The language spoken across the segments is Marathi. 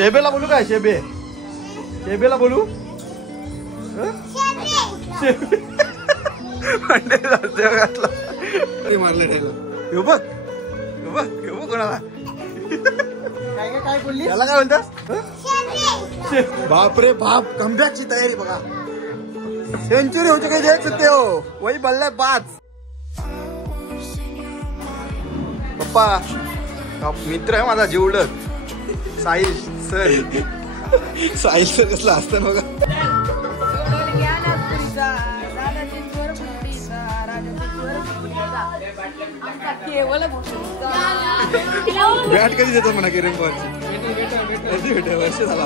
शेबेला बोलू काय? शेबेला बोलू? मारले बघ कोणाला काय बोलली? याला काय म्हणतात? बाप रे बाप, कमबॅकची तयारी बघा. सेंचुरी होते काही देख सकते हो. वही बल्ले पाच. पप्पा मित्र आहे माझा जीवलग साहिल सर. साहिल सर कसला असतं बघा. बॅट कधी देतो म्हणा की रेंपॉच वर्ष झाला.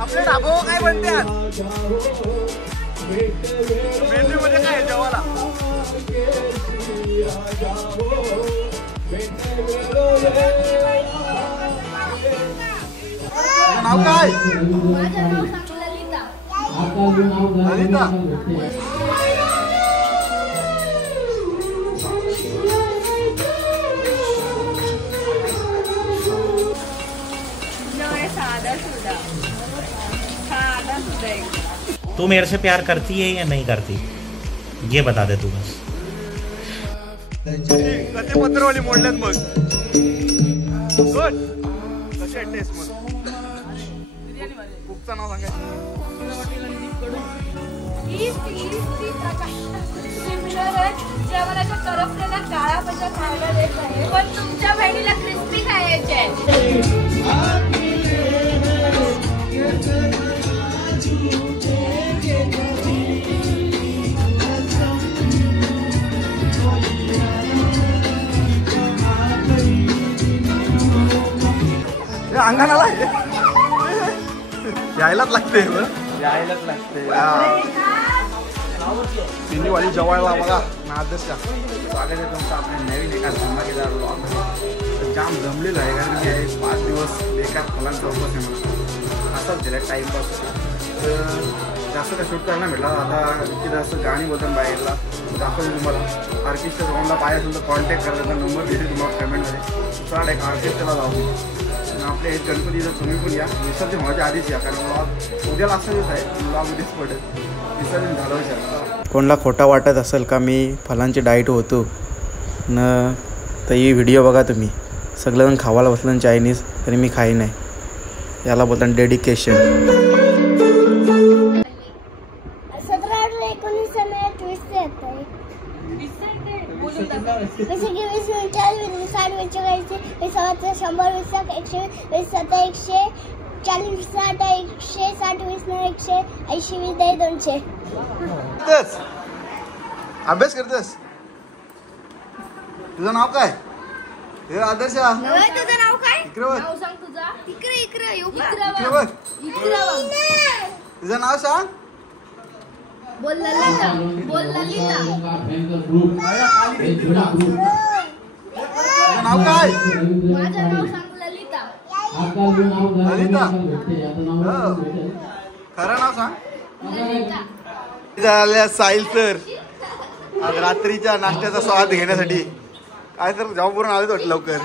आपले ढाबो काय म्हणतात? मेन्यू मध्ये काय आहे जेवायला? नाव काय? ललिता. तू मेरे से प्यार करती है या नहीं करती, ये बता दे तू बस. कसे पत्रवाली मोडल्यात मग. गुड. कसे टेस्ट मग? कुकचं नाव सांगायचं. काळा पत्ता खायला देत आहे, पण तुमच्या बहिणीला क्रिस्पी खायचे. अंगणाला यायलाच लागते. दिंडीवाली जवळला बघा नादश का स्वागत आहे तुमचं आपल्या नवीन एका धमाकेदार ब्लॉगमध्ये. जाम जमलेलं आहे कारण की 5 दिवस बेकार फलांचा उपवास आहे मला. असाच दिला टाईमपास. जास्त काय शूट करायला भेटला. आता इतकी जास्त गाणी बोलतात बाहेरला दाखवते तुम्हाला. आर्टिस्टच्या कोणाला पाहिजे असेल तर कॉन्टॅक्ट करायचा नंबर देते तुम्हाला पेमेंटमध्ये. चला एक आर्टिस्टला जाऊ. आपल्या एक गणपतीचं तुम्ही पण या. विसर्जन व्हायच्या आधीच या कारण ब्लॉग उद्याला असं दिवस आहे. ब्लॉग उद्याच पडेल. विसर्जन झालं विचार. कोणाला खोटा वाटत असेल का मी फलांची डाईट होतो न तर ही व्हिडिओ बघा तुम्ही. सगळेजण खावायला बसलं चायनीज तरी मी खाई नाही. याला बोलतात डेडिकेशन. 180 अभ्यास करतेस? तुझं नाव काय? हे आदर्श. तुझं नाव काय? इकडे बघ. नाव सांग तुझा. इकडे बघ. तुझं नाव सांग. बोल ललिता. तुझं नाव काय? माझं नाव सांग ललिता. खरं नाव सांग. ललिता. झाल्या साहिल सर आज रात्रीच्या नाश्त्याचा स्वाद घेण्यासाठी काय तर जॉब करून आले वाटतं लवकर.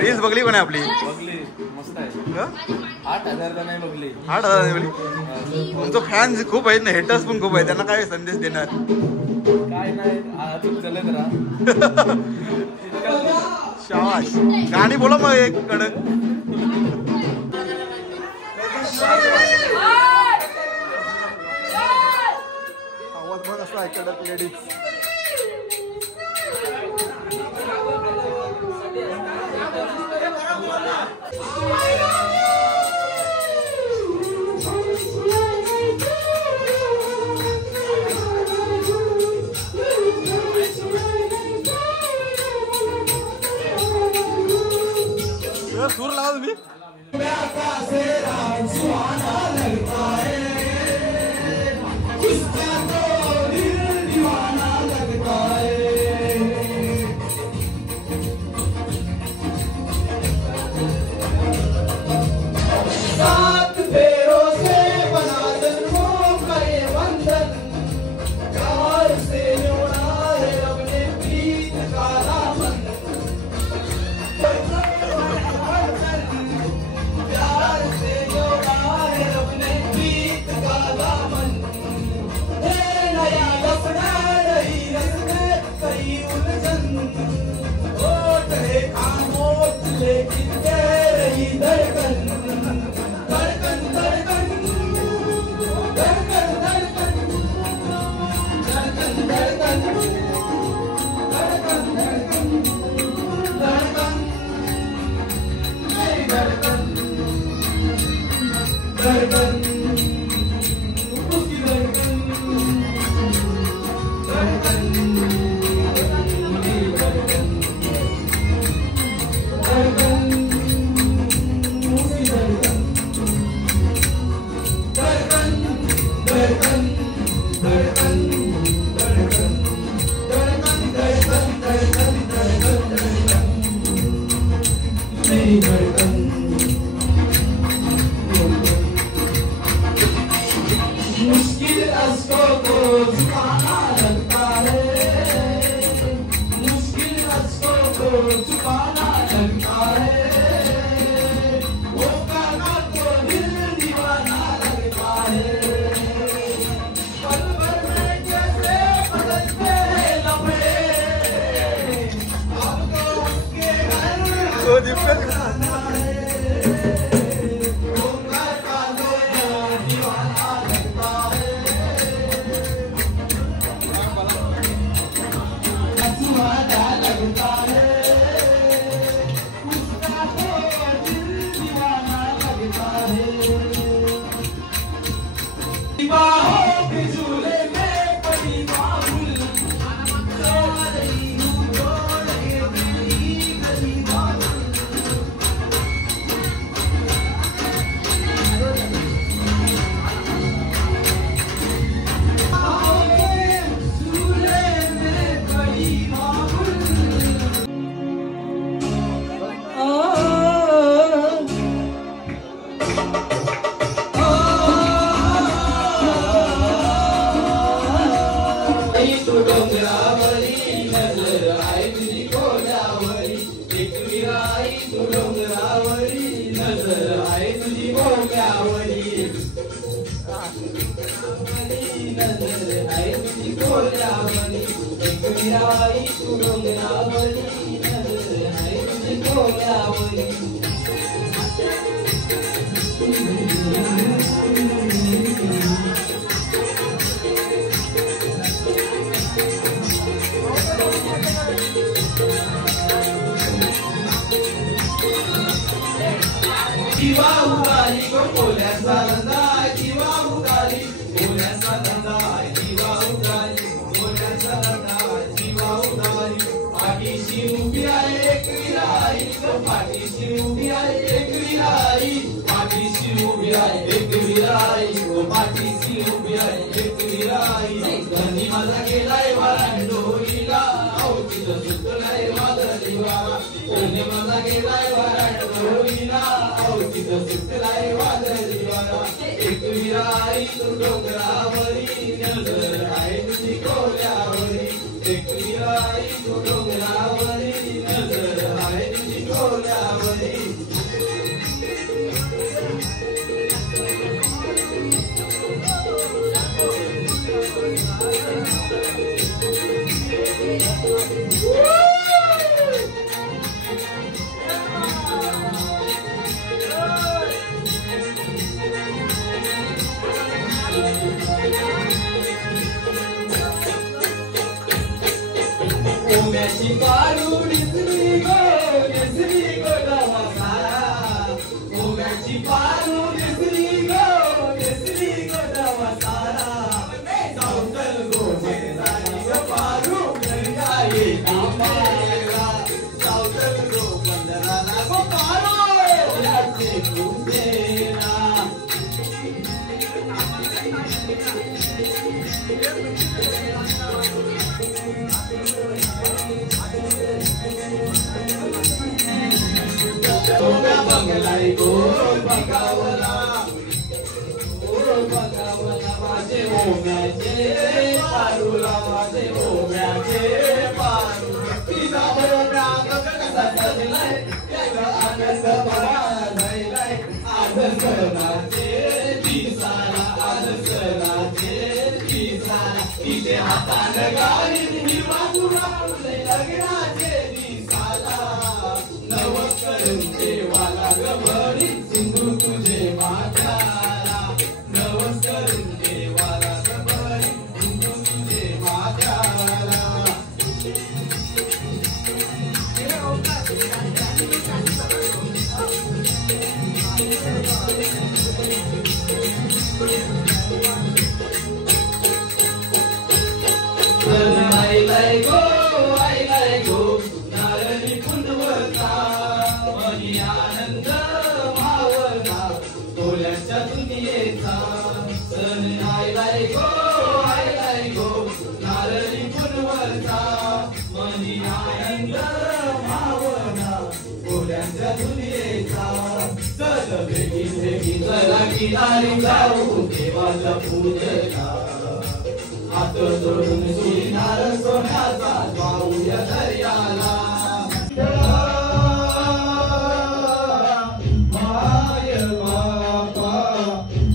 रील्स बघली पण आहे आपली. 8,000 नाही बघली. 8,000 नाही बघली. तुमचं फॅन्स खूप आहेत ना, हेटर्स पण खूप आहेत. त्यांना काय संदेश देणार? काय नाही चलत राहा. शाबाश. गाणी बोला मग एक कडक. आवाज पण असतो कडक लेडीज. सूर लावा तुम्ही. देवाच्या पूजेला हात जोडून सुनार सोन्याचा जाऊया दर्याला माय बापा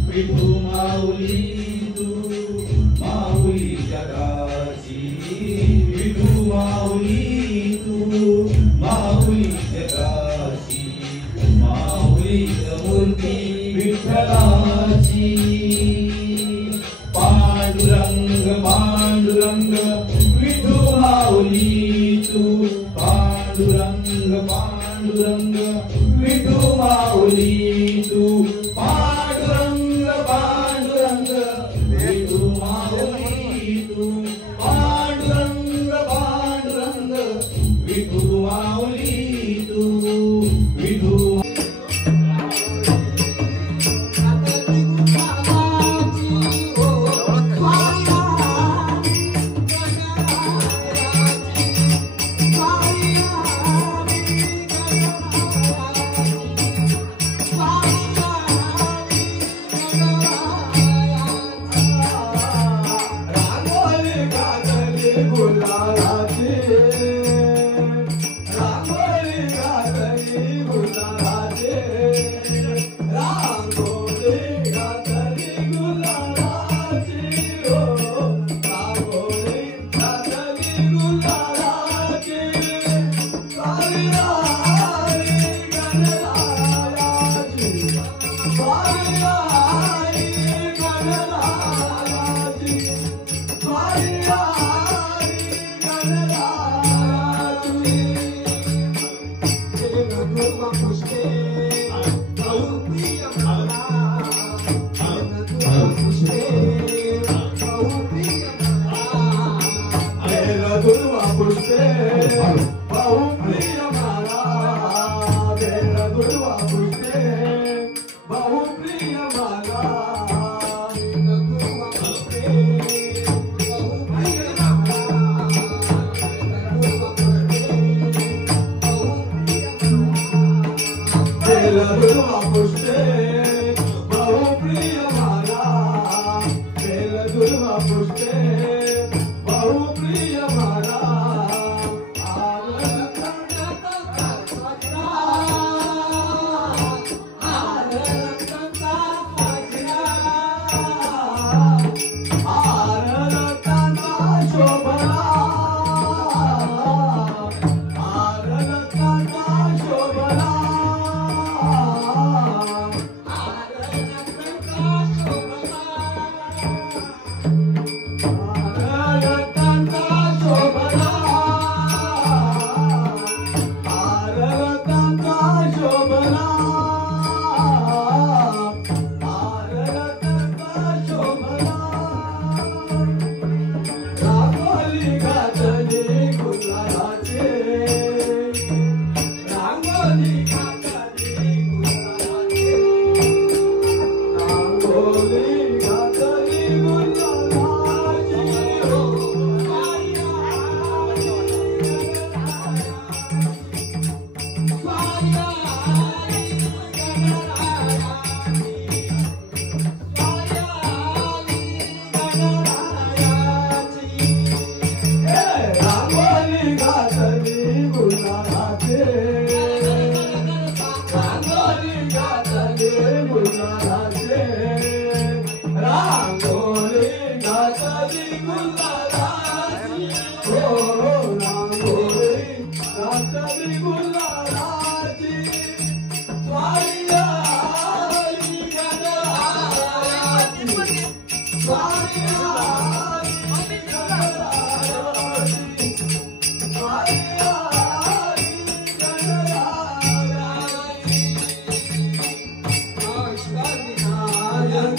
विठू माऊली तू माऊली जगाची विठू माऊली तू माऊली जगाची माऊली मूर्ती विठ्ठलाची पांडुरंग पांडुरंग विठू माऊली तू पांडुरंग पांडुरंग विठू माऊली तू पांडुरंग पांडुरंग विठू माऊली तू पांडुरंग पांडुरंग विठू माऊली तू विठू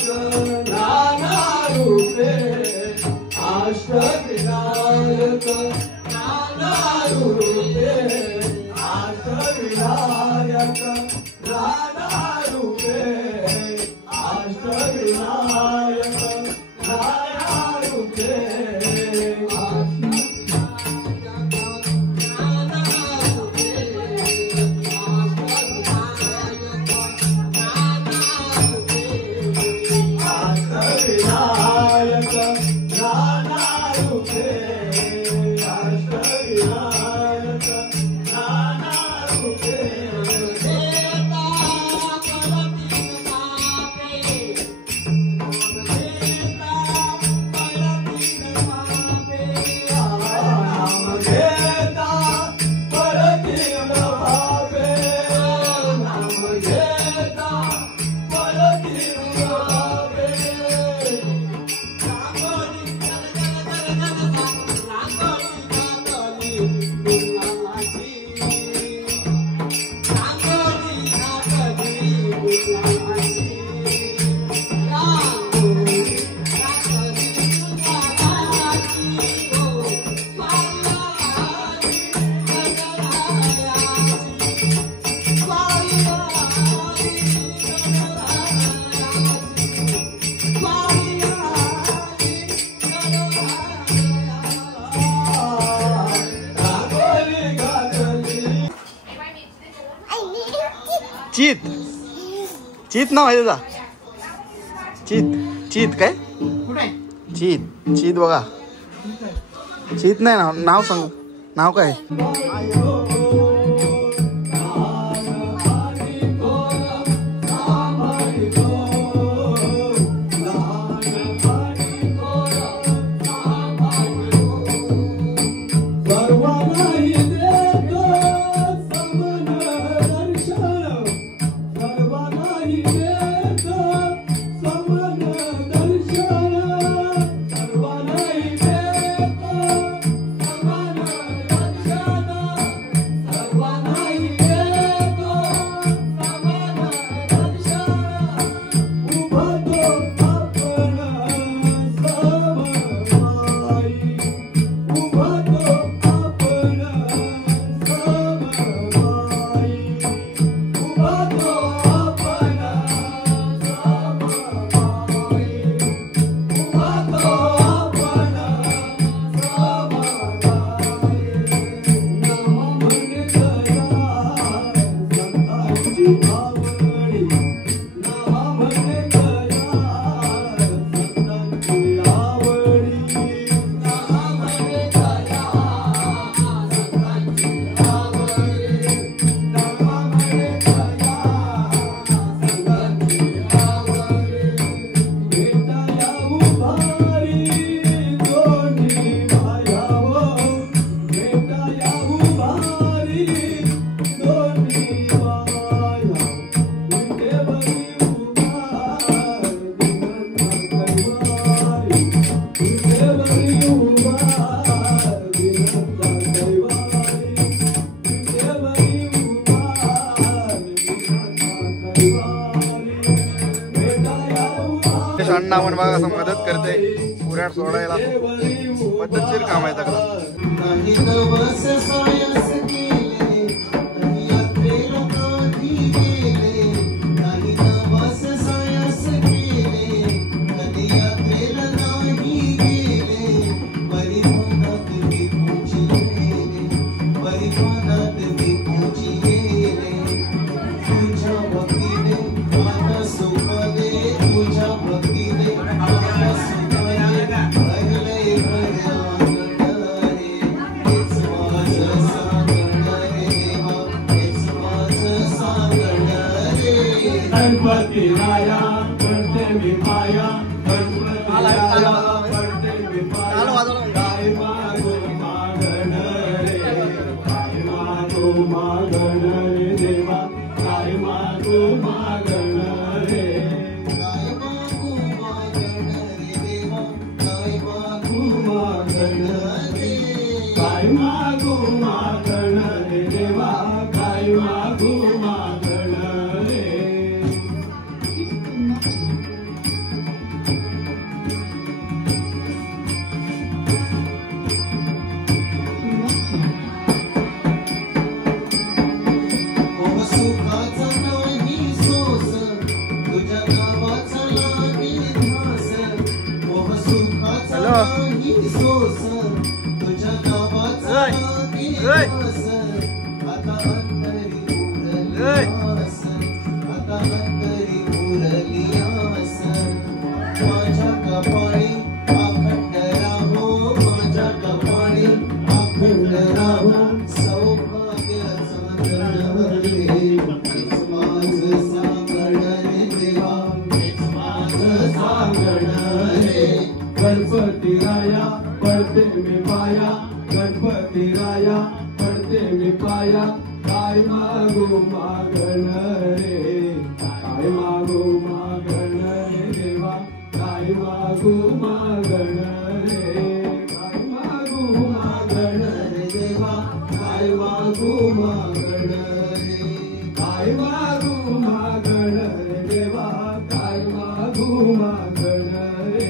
Good. रूपे अष्टविनायक नाना रूपे अष्टविनायक नाना रूपे अष्टविनायक नाना रूपे चीत चीत नाव आहे त्याचा चीत चीत काय चीत चीत बघा चीत नाही नाव नाव सांग नाव काय अण्णा पण बघा असं मदत करते पुऱ्या सोडायला पद्धतशीर काम आहे सगळं गणपती राया करते मी पाया गणपती राया करते मी पाया काय मागो मागण रे काय मागो मागण रे देवा काय मागो मागण रे काय मागो मागण रे देवा काय मागो मागण रे काय मागो मागण रे देवा काय मागो मागण रे पडते मी पाया गणपती राया पडते मी पाया काय मागू मागण रे काय मागू मागण रे देवा काय मागू मागण रे काय मागू मागण रे देवा काय मागू मागण रे काय मागू मागण रे देवा काय मागू मागण रे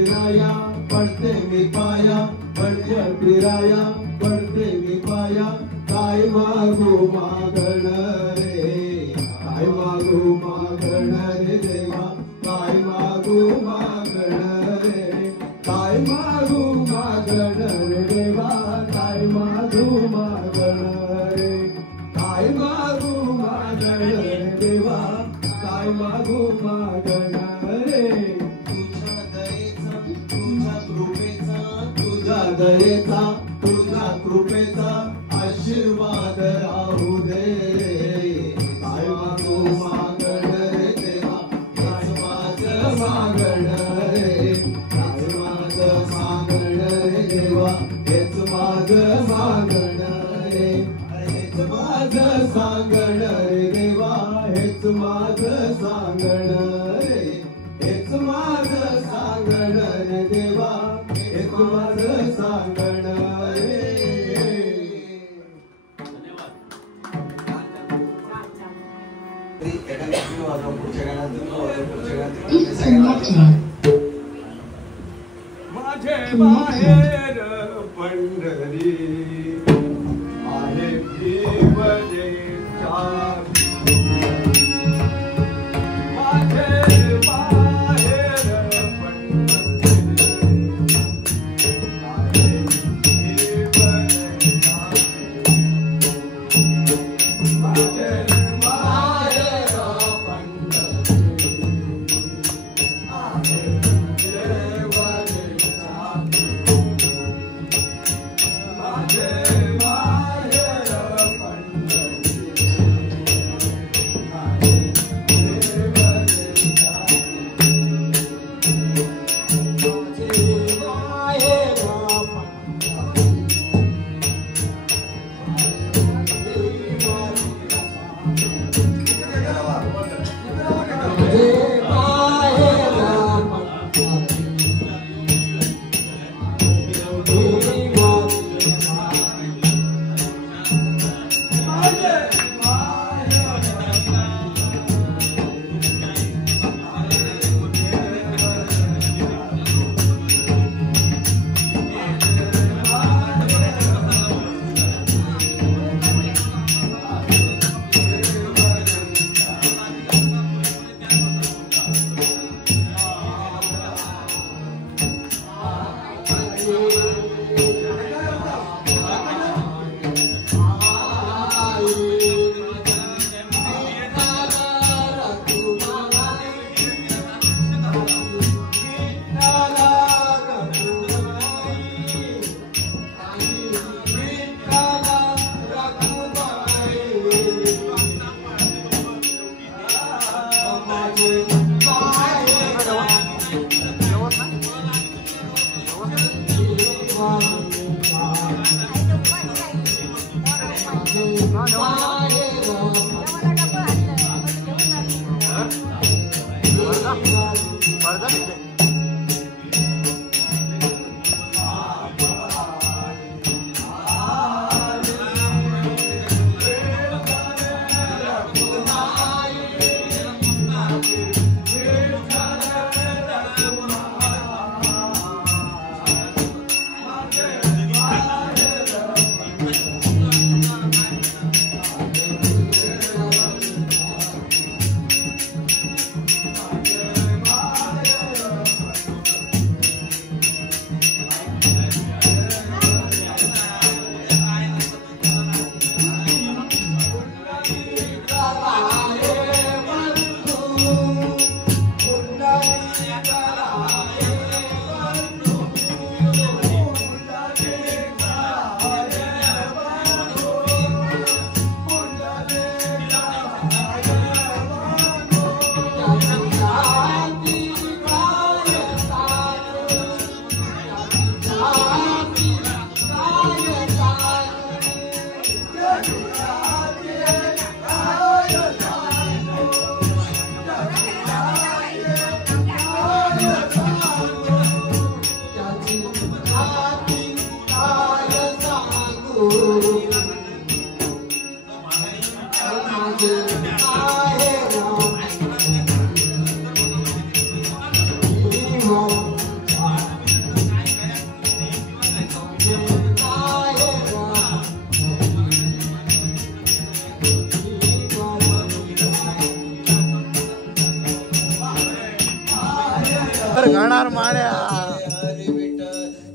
पडते मी पाया पडते राया पडते मी पाया काय मागू मागण रे काय मागू मागण रे देवा काय मागू मागण रे काय मागू मागण रे देवा काय मागू मागण रे काय मागू मागण रे देवा काय मागू मागण रे तुझ्या दयेचा तुझ्या कृपेचा आशीर्वाद राहू दे काय मागू मागण रे देवा हेच माझं मागण रे काय माझं मागण रे देवा हेच माझं मागण रे हेच माझं सांगण रे देवा हेच माझं सांगण रे हेच माझं सांगण रे देवा हेच माझं सांगण रे माझे बाहेर पंढरी आहे जीवने चार माझे बाहेर शंभर गाणार माड्या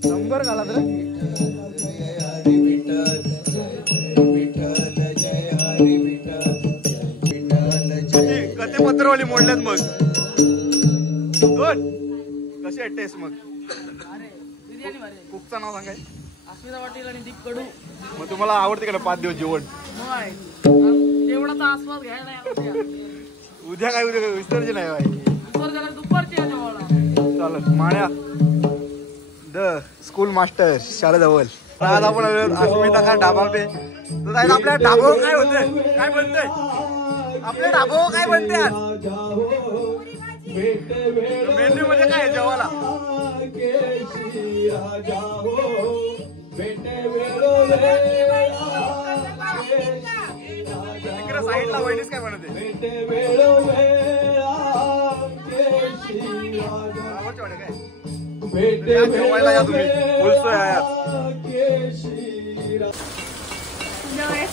100 घाला तर कथे पत्रवाली मोडल्यात मग 2 कसे आहे टेस्ट मग कुकचं नाव सांगाय अस्मिता पाटील आणि दीप कडू. मग तुम्हाला आवडते का 5 दिवस जेवण तेवढा तर आस्वाद घ्यायला या उद्या काय उद्या विसर्जन आहे भाई दुपारची आहे जेवढा चालत माळ्या द स्कूल मास्टर शाळेजवळ आज आपण अस्मिता का ढाबा पे आपल्या ढाबो काय होते काय बनतंय आपल्या ढाबो काय बनते आज मेन्यू मध्ये काय आहे जेवायला तिकडे साईडला वहिनीच काय बनवते जेवायला या तुम्ही बोलतोय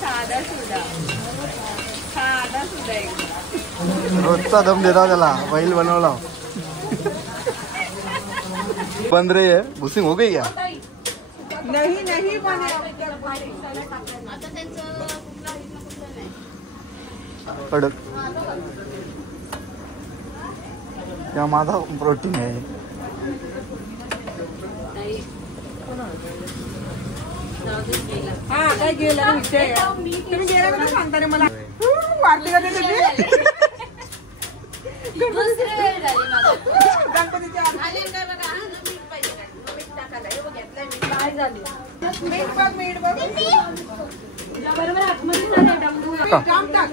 साधा सुद्धा रोजचा दम देता त्याला बैल बनवला बंद रे है बुसिंग हो गई क्या नाही कडक या माझा प्रोटीन आहे हा काय गेला विषय तुम्ही गेला का सांगता रे मला वाटते का ते दुसरी वेळ झाली मला गणपतीच्या आले काय बघा मीठ पाहिजे का मीठ टाकायला हे बघ घेतलंय मी काय झाले मीठ बघ बरोबर आतमध्ये झाले डमडू जाम टाक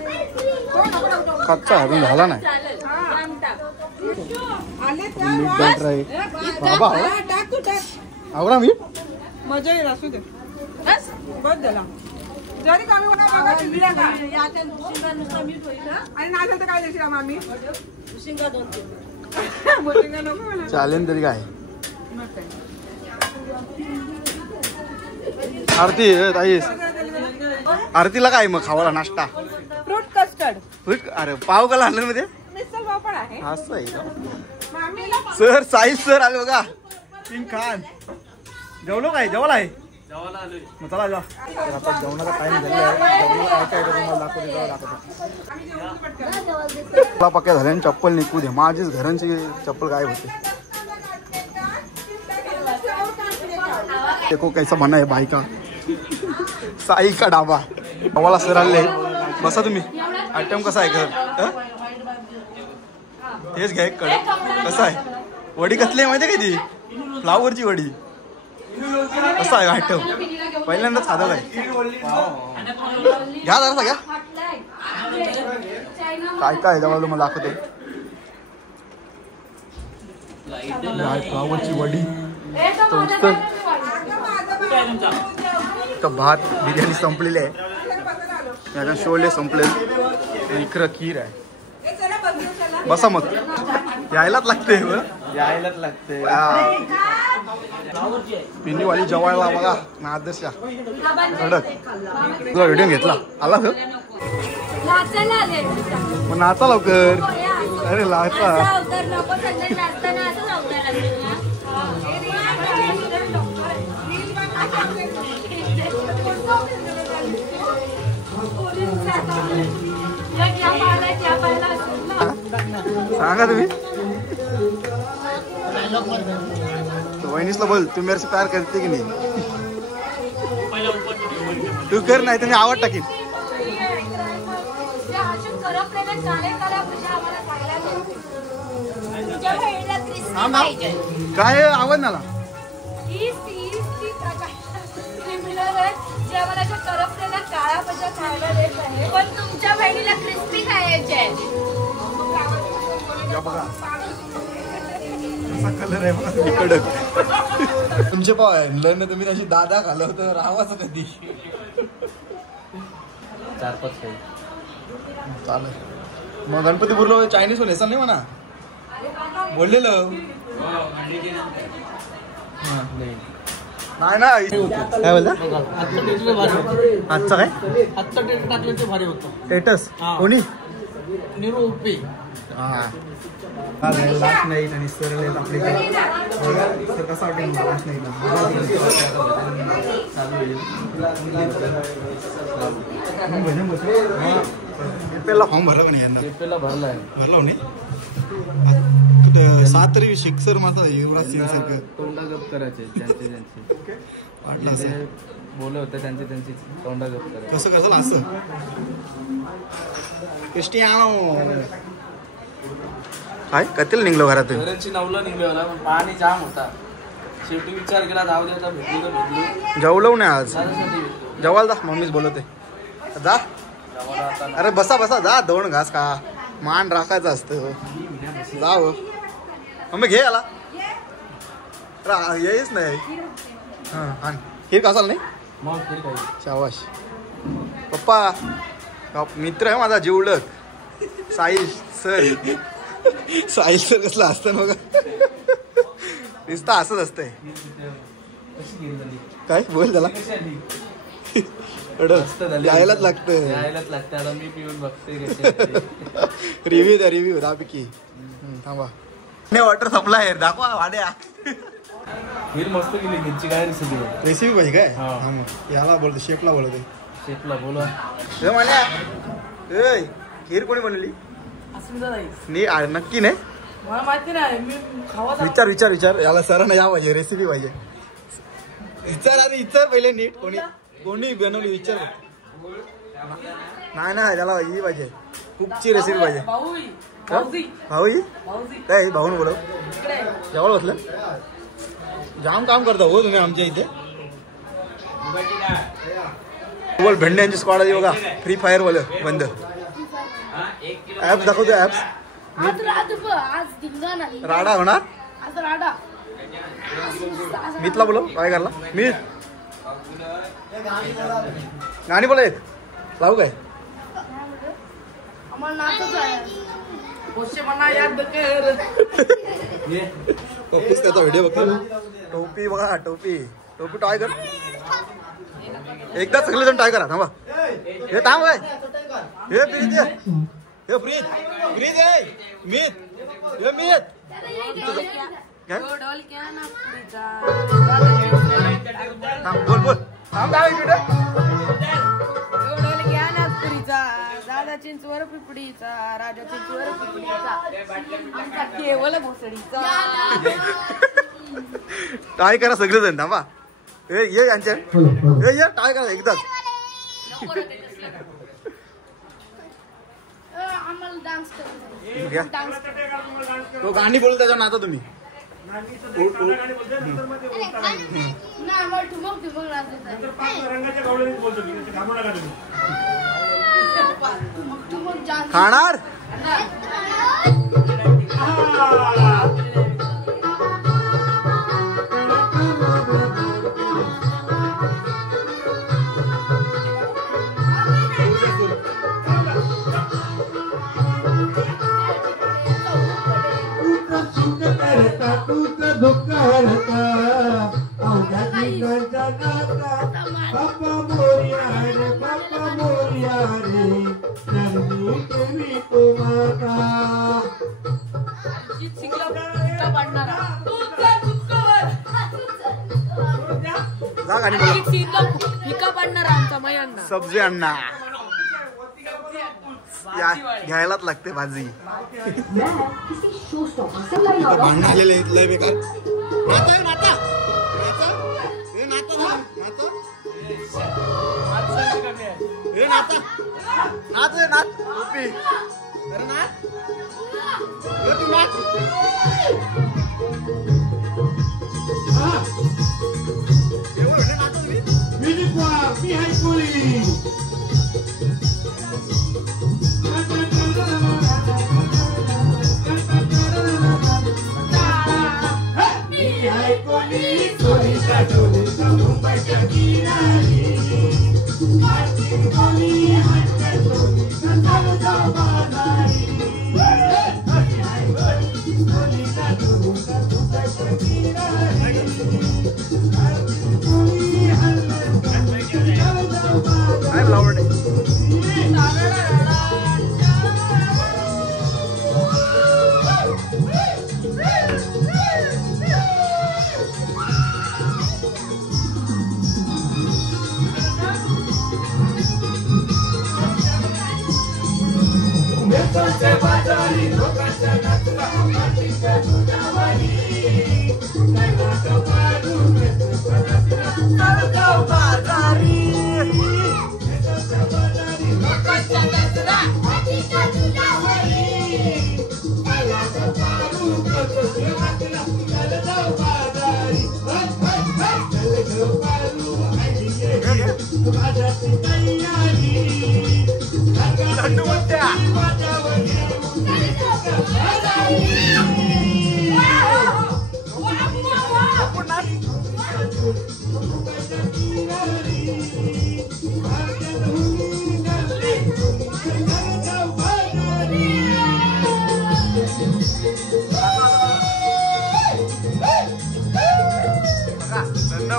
कच्चा अजून झाला नाही चालेल जाम टाक आले मीठ बॅटर आहे बाबा त्या टाक तू टाक आवडा मीठ मजा येईल असू दे बस बस झाला जरी कमी होणार बघा चिंबीला का याच्या शिंगा नुसता मीठ होईल का आणि नाही झालं तर काय देशील आम्ही शिंगा 2 मोठे नको मला चालेल तरी काय मग काय आरती ताई आरतीला काय मग खावाला नाश्ता फ्रूट कस्टर्ड अरे पाव का आणलं मध्ये मिसल पाव पण आहे असं आहे का मामीला सर साहिल सर आले बघा किंग खान जेवलो काय जेवला आहे मग चला जा तर आता जेवणाचा टाइम झालेला आहे जेवणाला काय काय तुम्हाला दाखवतो पक्क्या झाल्याने चप्पल निघू दे माझीच घरांची चप्पल गायब होते देखो कैसा बना है भाई का साई का डाबा भावाला सर आले बसा तुम्ही आयटम कसा आहे घर तेच घ्या एक कडे कसं आहे वडी कसली आहे माहिती आहे का ती फ्लावरची वडी कसं आहे आयटम पहिल्यांदाच साधा काय घ्या जरा घ्या काय काय त्यामुळे तुम्हाला दाखवते फ्लावरची वडी तर भात बिर्याणी संपलेली आहे याच्या शोले संपले इकडं खीर आहे बसा मग यायलाच लागते यायलाच लागते पिंडीवाली जवायला बघा नादर्शा कडक तुझा व्हिडिओ घेतला आला सर नाचायला आले मग नाचा लवकर अरे नाचा अवतार नको संध्याकाळी नाचताना असंच अवतार असतो सांगा तुम्ही वहिनीसला बोल तू मेरे से प्यार करते की नाही तू कर नाही तर मी आवड टाकीन काय आवड मला काळा भजा खायला देत आहे पण तुमच्या बहिणीला क्रिस्पी खायचे बघा कलर आहे बघा कडक तुमचे पाव आहे लग्न तुम्ही अशी दादा खाल्लं होतं राहावाचं कधी 4-5 चालेल मग गणपतीपूरला चायनीज पण नाही म्हणा बोललेलं नाही ना काय बोलता आजचा काय आजचा टेस्ट टाकलं ते भारी होतं स्टेटस कोणी निरोपी लास्ट नाईट आणि सरळ येत आपल्याकडे सर कसं वाटेल लास्ट नाईट चालू होईल पेला फॉर्म भरला पण यांना पेला भरलाय भरला नाही 7 तरी शिक्षर माझा एवढा सारखं तोंडा गप करायचे त्यांचे वाटलं असं बोलले होते त्यांची तोंडा गप करायचे कसं कसं असं क्रिस्टियानो काय कतील निघलो घरातून घरांची 9ला निघलो पण पाणी जाम होता शेवटी विचार केला जाऊ दे आता भेटलो जेवलो नाही आज जेवायला जा मम्मीच बोलवते जा अरे बसा जा 2 घास का मान राखायचं असतं जा हो मम्मी घे याला येईच नाही हां हे कासाल नाही मग फिर काही शाबाश पप्पा मित्र आहे माझा जीवलग साहिल सर कसलं असतं बघा नुसतं असंच असतंय काय बोल त्याला यायलाच लागतं आता मी पिऊन बघते रिव्ह्यू दापिकी थांबा वॉटर सप्लाय दाखवा वाड्या खीर मस्त केली मिरची काय रेसिपी पाहिजे काय याला बोलतो शेफला बोलतो शेफला बोला मान्या खीर कोणी बनवली नक्की नाही मला माहिती नाही मी खावा विचार याला सरांना या पाहिजे रेसिपी पाहिजे विचार पहिले नीट कोणी बनवली विचार नाही त्याला ही पाहिजे कुकची रेसिपी पाहिजे भाऊ काय भाऊन बोलव जेवढ बसलं जाम काम करता हो तुम्ही आमच्या इथे बोल भेंड्यांची स्क्वॉड आहे बघा फ्री फायर वालं बंद ऍप्स दाखवतो ऍप्स राडा होणार मीतला बोलव काय करला मीत गाणी बोला एक लावू काय टोपीच त्याचा व्हिडिओ बघतो टोपी बघा टोपी ट्राय कर एकदा सगळे जण ट्राय करा थांबा हे थांब काय हे प्रीत हे प्रीत आहे मीत हे मीत बोल थांब दादा चिंचवर पिपडीचा राजा चिंचवर पिपडीचा केवळ घोसडीचा ट्राय करा सगळेजण थांबा ये यांच्या ये ट्राय करा एकदाच तो गाणी बोलू त्याच्या नाता तुम्ही खाणार सब्जी अण्णा घ्यायलाच लागते भाजी भांडण आलेले लय बेकार नाता टोपी मी हाय कोली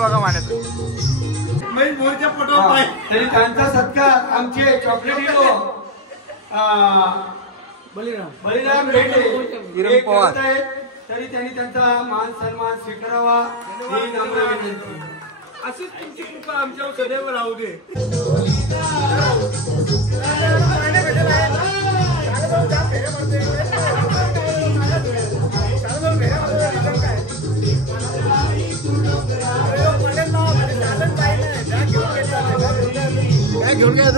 बघा माण्याचं तरी त्यांचा सत्कार आमचे चॉकलेट हिरो बलिराम भेटे विरम पवार तरी त्यांनी त्यांचा मान सन्मान स्वीकारावा ही नम्र विनंती. अशीच तुमची कृपा आमच्यावर सदैव राहू दे. काय घेऊन काय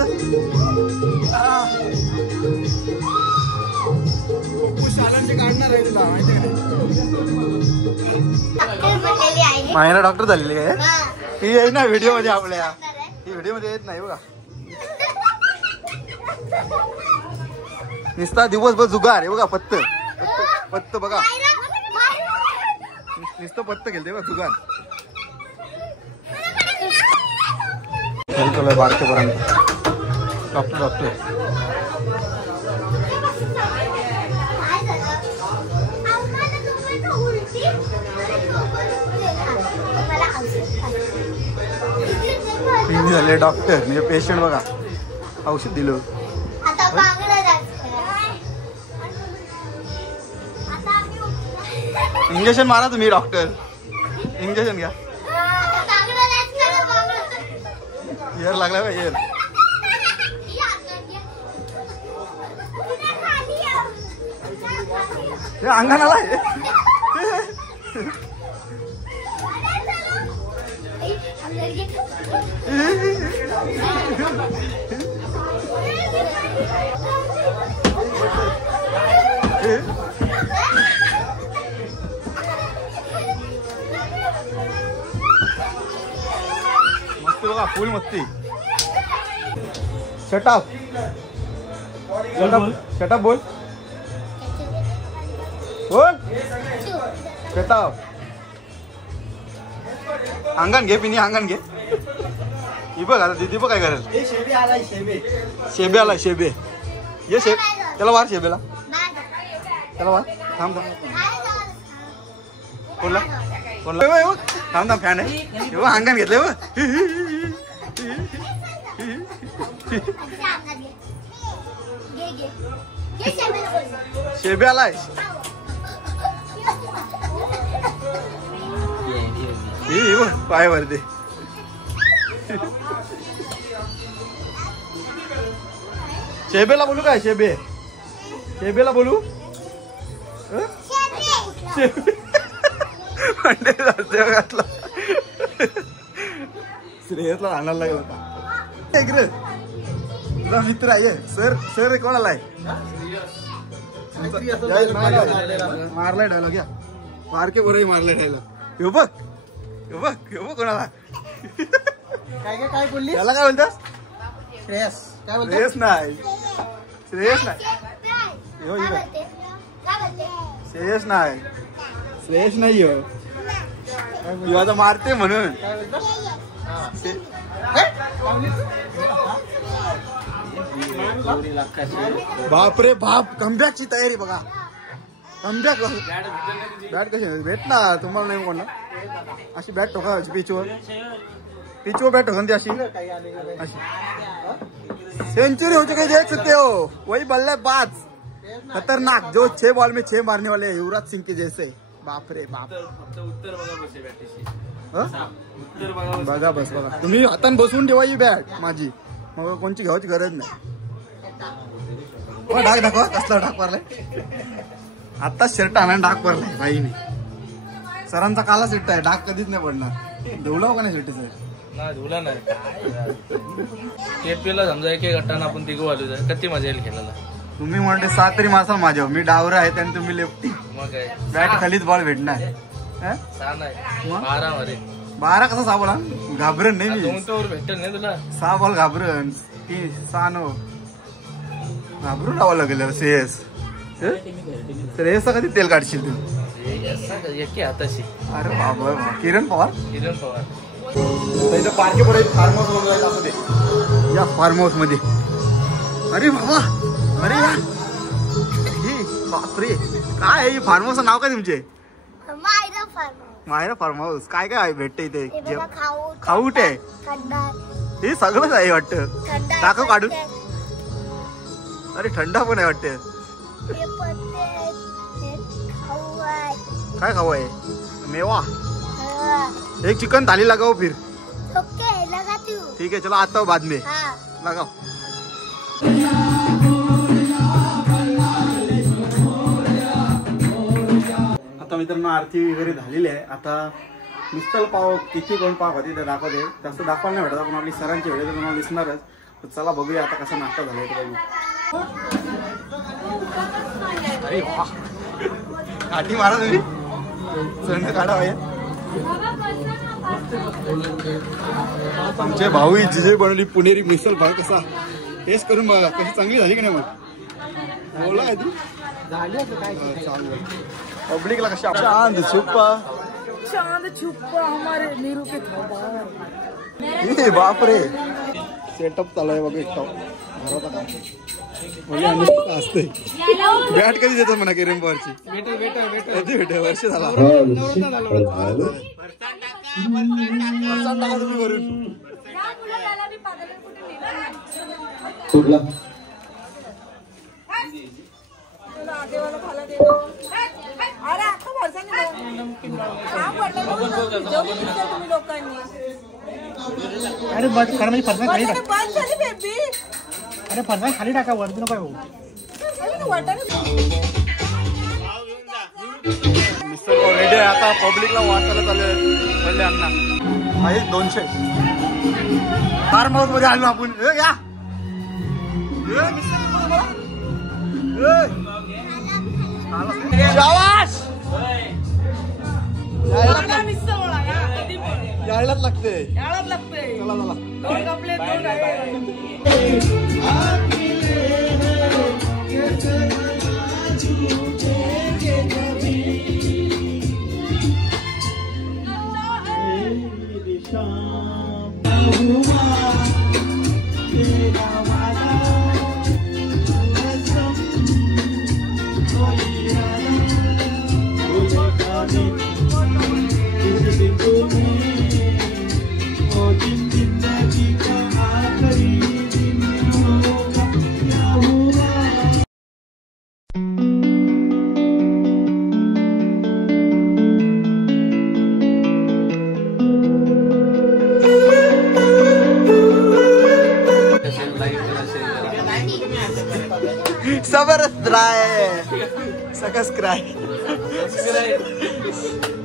शालांचे काढणार आहे तुला माहिती का? मायना डॉक्टर झालेली काय ही आहे ना व्हिडिओ मध्ये आपल्या ही व्हिडिओ मध्ये येत नाही बघा. नुसता दिवसभर जुगार आहे बघा. पत्त पत्त बघा नुसतं पत्त खेळते बघा जुगार. चलो बारकेपर्यंत डॉक्टर डॉक्टर झाले डॉक्टर म्हणजे पेशंट बघा औषध दिलं. इंजेक्शन मारा तुम्ही डॉक्टर इंजेक्शन घ्या. एअर लागला का एअर अंगणाला मस्त बघा फुल मस्ती. शटअप शटअप बोल बोल शटअप. अंगण घे पिनी अंगण घे. ही बघ आता दीदी बघ काय करेल. शेबे आलाय शेबे ये शेब त्याला वार शेबेला त्याला वार. थांब थांब कोणला कोणला थांब थांब फॅन आहे अंगण घेतलंय बघ. शेबे आलाय पाय वरते. शेबेला बोलू काय शेबे शेबेला बोलू घातला श्रेयसला आणायला लागला होता. मित्र आहे सर सर कोणाला आहे मारलाय डायलॉग घ्या मारके बरोबर मारलाय डायलॉग. हे बघ कोणाला काय बोलली त्याला काय बोलतास. श्रेयस काय बोलतो. श्रेयस नाही श्रेयस नाही हो आता मारते म्हणून. बाप रे बाप कमबॅकची तयारी बघा. कमबॅक बॅट कशी भेट ना तुम्हाला नाही कोणला अशी बॅट ठोका पिचवर बॅट ठोका ती अशी सेंचुरी हो चुकी देख सकते हो. वही बल्लेबाज खतरनाक जो 6 बॉल में 6 मारने वाले युवराज सिंह के जैसे. बाप रे बाप. बघा बस बघा तुम्ही हातान बसून ठेवा ही बॅट माझी मग कोणची घ्यायची गरज नाही. डाग दाखवा कसला डाग मारलाय. आता शर्ट आणा डाग पडलाय बाईने. सरांचा काला सिट्ट आहे डाग कधीच नाही पडणार. धुवला का नाही सिट्टी सर नाही धुला नाही. केपीला समजा एक गट्टानं आपण तिघू आलो किती मजा येईल खेळायला. तुम्ही म्हणते 7 तरी मासा माझ्या, मी डावर आहे आणि तुम्ही लेफ्टी. मग काय बॅट खालीच बॉल भेटणार. हं? 6 नाही मग? 12 मध्ये 12 कसा 6 बोला घाबरण नाही मी. 2 तर भेटेल नाही तुला. 6 बॉल घाबरण 3 6 9 घाबरून राहावं लागेल श्रेयस. श्रेयस कधी तेल काढशील तू? एके हाताशी. अरे बाबा किरण पवार. किरण पवार. इथं पार्के पुढे फार्म हाऊस बनवलं आहे असं ते. या फार्म हाऊस मध्ये अरे बाबा अरे या बापरे काय आहे फार्म हाऊसचं नाव काय तुमचे? Myra farm house. काय काय आहे भेटते इथे? खाऊट आहे हे सगळंच आहे वाटतं. दाखव काढून. अरे थंडा पण आहे वाटतं. काय खाऊ आहे? मेवा. एक चिकन थाली लगाओ फिर. ठीक है चलो आता हूँ बाद में. लगाओ. आता मित्रांनो आरती वगैरे झालेली आहे. आता मिसल पाव किती कोण पाव होती ते दाखवते. जास्त दाखवायला नाही भेटत पण आपली सरांची व्हिडिओ तर तुम्हाला दिसणारच. चला बघूया आता कसा नाश्ता झालाय ते बघू. अरे वा काठी मारा तुम्ही. चण काढा भाई. आमचे भाऊ जिजे बनवली पुणेरी मिसल पाव. कसा टेस्ट करून बघा कशी चांगली झाली की नाही. मग बोला आहे ती चालू पब्लिकला कशी चांद छुप्पा हमारे नीरू के थापा. बापरे सेटअप चालू आहे बघ. एकटा असते बॅट कधी देतात म्हणा किरण पवारची. भेट वर्ष झाला तुम्ही वरून. अरे खरं फरसाण खाली टाका. अरे फरसाण खाली टाका वरती नको. मिस्टर रेडी आहे आता. पब्लिकला वाटायला चालू पहिले अण्णा आहे 200 फार्म हाऊस मध्ये आलो आपण. या यायलाच लागते. चला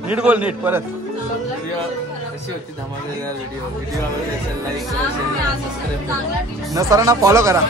नीट बोल नीट परत. कशी होती धमाकेदार व्हिडिओ आवडली असेल लाईक करा, शेअर करा, सबस्क्राईब करा. न सरांना फॉलो करा.